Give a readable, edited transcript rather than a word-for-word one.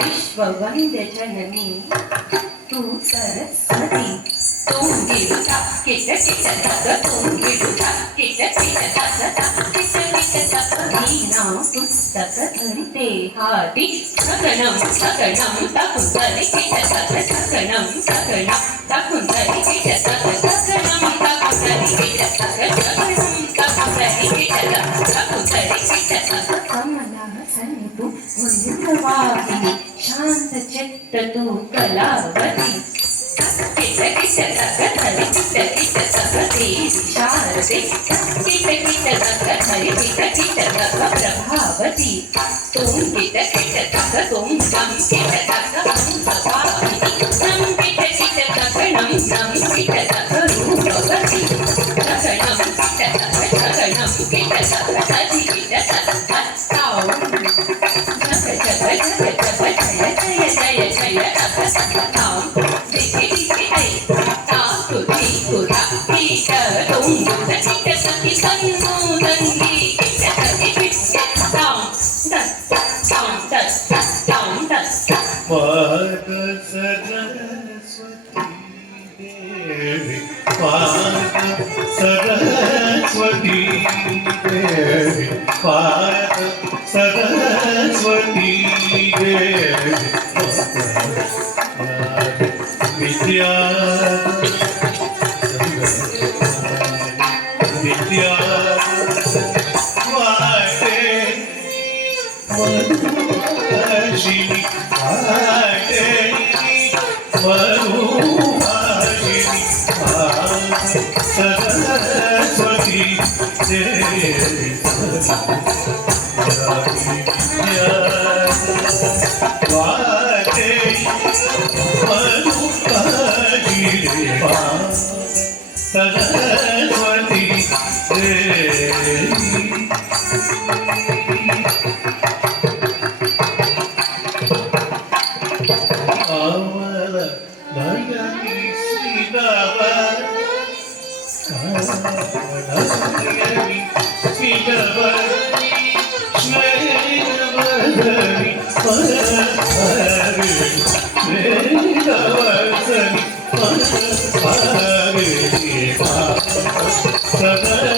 विश्ववंद्य जननी तू सरस्वती तुम गिरुता kit kit तक तुम गिरुता किट किट तक तक किट किट तक वीणा पुस्तक धरिते हाती सकणं सकणं तकुंतरि किट तक सकणं सकणं तकुंतरि किट तक सकणं तकुंतरि किट तक सकणं तकुंतरि किट तक तकुंतरि किट तक कमला सन्निधु वृंदवाहिनी शांत चित्त तू कलावती किट किट तक धरि किट किट तक देवी शारदे किट किट तक धरि किट किट तक प्रभावती तुम किट किट तक तुम नम किट तक भवानी नम किट किट तक नम नम किट तक रूपवती सकणं किट तक सकणं किट तक धरि किट तक ताओ जग जग जग जग जय जय जय जय तक तक ताओ दिखि दिखि ऐ ता तुति तुरा किट तुम दुत किट सखि सन्मोदन्गी किट सखि किट ताओ दत् ताओ दत् ताओ दत् पाद सरस्वती देवी पाद सरस्वती देवी पाद सरस्वती देवी विद्या विद्या वाटे मधुभाषिणी वाटे मधुभाषिणी सरस्वती देवी विद्या वाटे मधुभाषिणी सरस्वती देवी अमर भगनी सीतावा भगनी सीतावा श्वेतवदनी श्वेतवदनी